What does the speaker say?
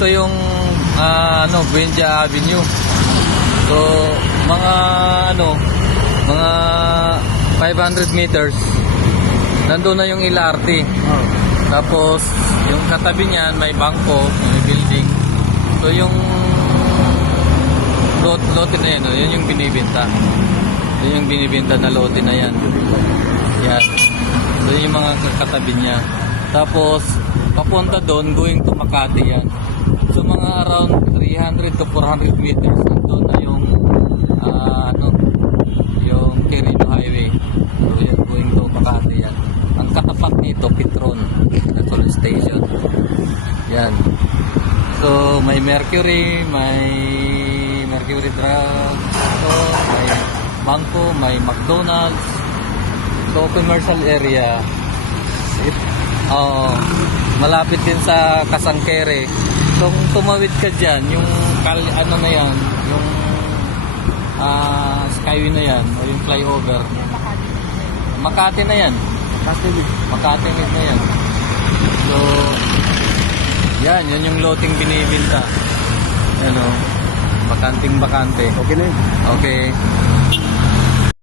ito yung Buendia Avenue. So, mga mga 500 meters nandun na yung LRT. Tapos, yung katabi niyan may bangko, may building. So, yung lote na yan, yun yung binibenta. Yun yung binibenta na lote na yan. Yan. So, yun yung mga katabi niya. Tapos, papunta doon, going to Makati yan. So, mga around 300 to 400 meters, nandun na yung, yung Quirino Highway. So, yan, going to Makati yan. Ang katapat nito, Petron, Petrol Station. Yan. So, may Mercury Drug, may bangko, may McDonald's. So, commercial area. Malapit din sa Kasangkere. So, kung tumawid ka dyan, yung na yan, yung Skyway na yan, o yung flyover. Makati na yan. Makati na yan. So, yun yung loting binibinta. Bakanting-bakante. Okay na yun. Okay.